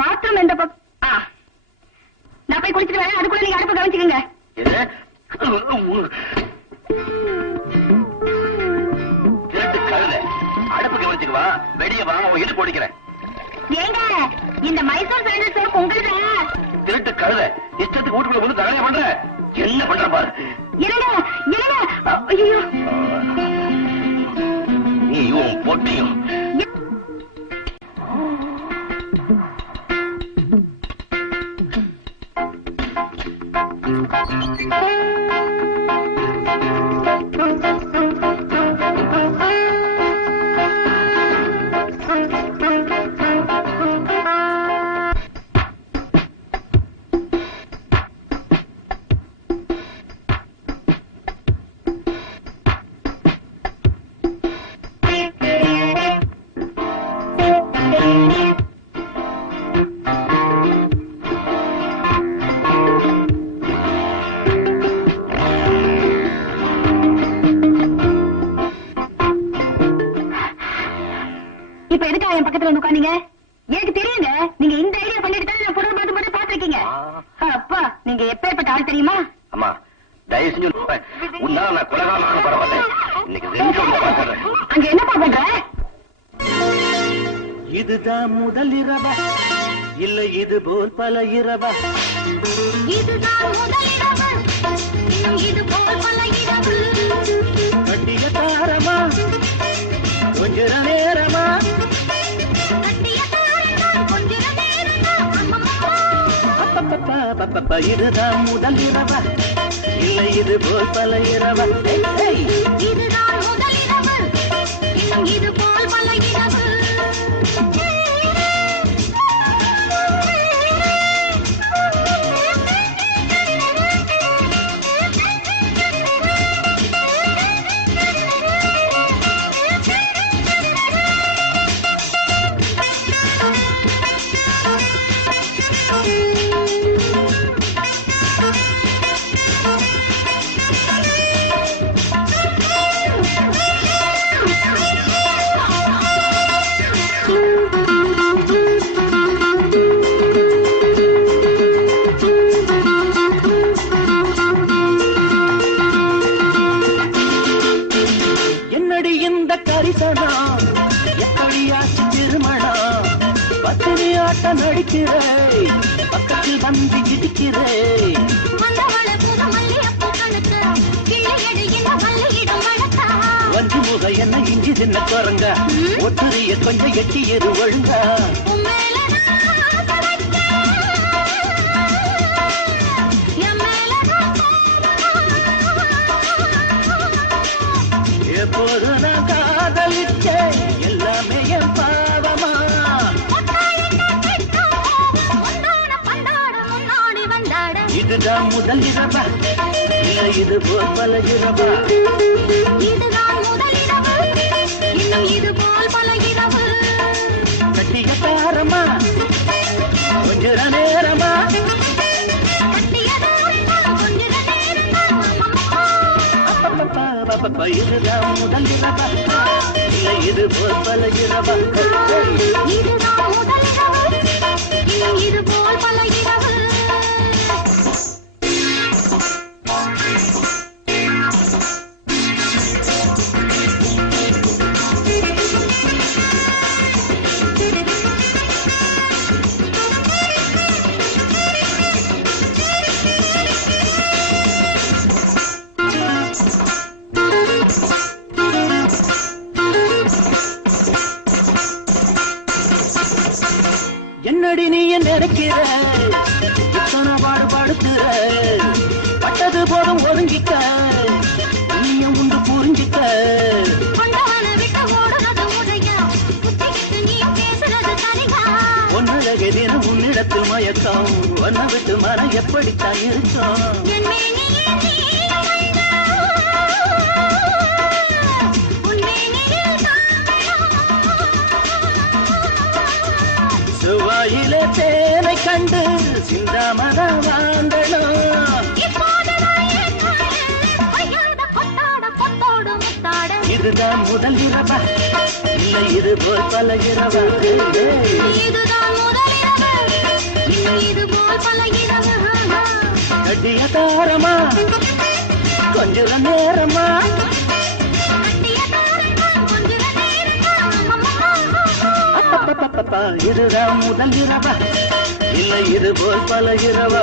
Bathroom எந்த பக்கம்? நான் போய் குளிச்சுட்டு வரேன், அதுக்குள்ள நீங்க அடுப்பு கவனிச்சுக்கங்க. அடுப்பு கவனிச்சுக்குவா, வெளியே வா, இது போடிக்கிறேன். ஏங்க இந்த மைசூர் சாண்டல் சோப் உங்களுக்கு? திருட்டு கழுத, இஷ்டத்துக்கு வீட்டுக்குள்ள வந்து தகவல் பண்ற. என்ன பண்ற பாரு. ஐயோ நீயும் பொட்டியும் பக்கத்துல வந்து உட்காந்தீங்க. எனக்கு தெரியுங்க, நீங்க இந்த ஐடியா பண்ணிட்டு தான் நான் புடவை பார்த்து மட்டும் பாத்துருக்கீங்க. அப்பா நீங்க எப்பேற்பட்ட ஆள் தெரியுமா? அம்மா தயவு செஞ்சு உன்னால நான் குலகாரமாக பரவாயில்ல. இன்னைக்கு அங்க என்னப்பா பண்ற? இதுதான் முதல் இரவா இல்ல இது போல் பல இரவா? இதுதான் முதல் இரவு, இது போல் பல இரவு. கட்டிய தாரமா கொஞ்ச நேரமா? இதுதான் முதல் இரவா இல்லை இது போல் பல இரவா? இதுதான் முதல் இரவு, இது போல் பல இரவு. எப்படியாச்சு திருமணம்? பத்தினி ஆட்டம் நடிக்கிறே, பக்கத்தில் வந்து இடிக்கிறே. வஞ்சு முக என்ன இஞ்சி தின்ன குரங்க, ஒட்டுரிய கொஞ்சம் எட்டி எது ஒழுங்க. எப்போது நான் காதலிச்சேன் எல்லாமே என் பாவமா? இதுதான் முதல் இரவா இல்ல இது போல் பல இரவா? இதுதான் முதல் இரவு, இன்னும் இது போல் பல இரவு. கட்டிய தாரமா கொஞ்ச நேரமா? இதுதான் முதல் இரவா இல்லை இது போல் பல இரவா? இதுதான் முதல் இரவு, இன்னும் இது போல் பல இரவு. என்னடி நீ நினைக்கிற இத்தனை பாடுபடுத்துற? பட்டது போதும் ஒதுங்கிக்க, நீயும் உண்டு புரிஞ்சிக்க. ஒன்னழகே தினம் உன்னிடத்தில் மயக்கம், ஒன்ன விட்டு மனம் எப்படித்தான் இருக்கும்? செவ்வாயிலே தேனை கண்டு சிந்தாமத வாண்டணும். இதுதான் முதல் இரவா இல்லை இது போல் பல இரவா? இதுதான் முதல் இரவு, இது போல் பல இரவு கட்டிய தாரமா கொஞ்ச நேரமா அப்பப்பப்பப்பா, இதுதான் முதல் இரவா இல்ல இது போல் பல இரவா